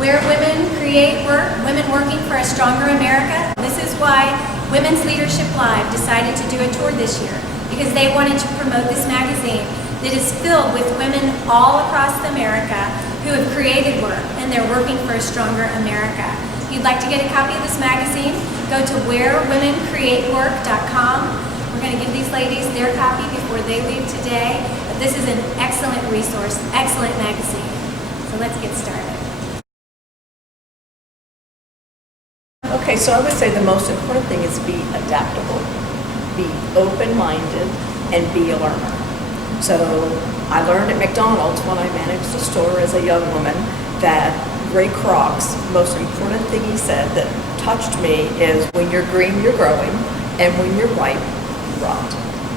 Where women create work, women working for a stronger America. This is why Women's Leadership Live decided to do a tour this year, because they wanted to promote this magazine that is filled with women all across America who have created work and they're working for a stronger America. If you'd like to get a copy of this magazine, go to wherewomencreatework.com. We're going to give these ladies their copy before they leave today. But this is an excellent resource, excellent magazine. So let's get started. Okay, so I would say the most important thing is be adaptable, be open-minded, and be a learner. So I learned at McDonald's when I managed a store as a young woman that Ray Kroc's most important thing he said that touched me is when you're green, you're growing, and when you're ripe, you rot.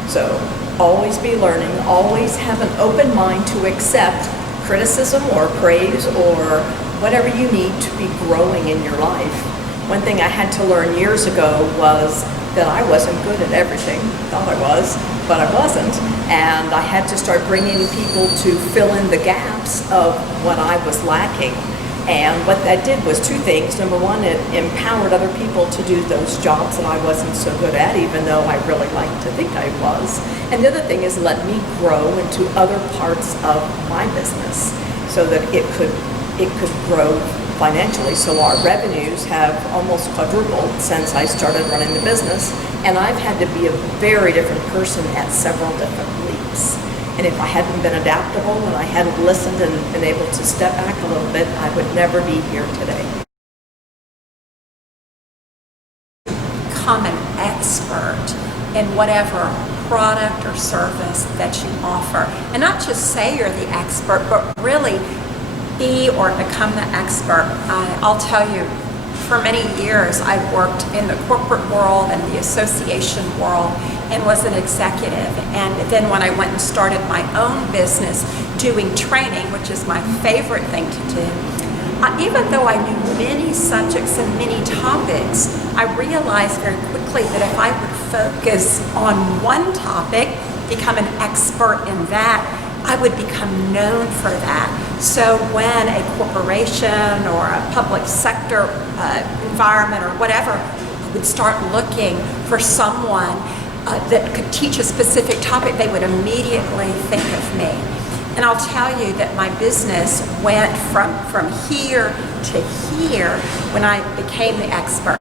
So always be learning, always have an open mind to accept criticism or praise or whatever you need to be growing in your life. One thing I had to learn years ago was that I wasn't good at everything. Thought I was, but I wasn't. And I had to start bringing people to fill in the gaps of what I was lacking. And what that did was two things. Number one, it empowered other people to do those jobs that I wasn't so good at, even though I really liked to think I was. And the other thing is let me grow into other parts of my business so that it could grow financially. So our revenues have almost quadrupled since I started running the business, and I've had to be a very different person at several different leaps. And if I hadn't been adaptable and I hadn't listened and been able to step back a little bit, I would never be here today. Become an expert in whatever product or service that you offer. And not just say you're the expert, but really be or become the expert. I'll tell you, for many years I worked in the corporate world and the association world and was an executive. And then when I went and started my own business doing training, which is my favorite thing to do, even though I knew many subjects and many topics, I realized very quickly that if I would focus on one topic, become an expert in that, I would become known for that. So when a corporation or a public sector environment or whatever would start looking for someone that could teach a specific topic, they would immediately think of me. And I'll tell you that my business went from here to here when I became the expert.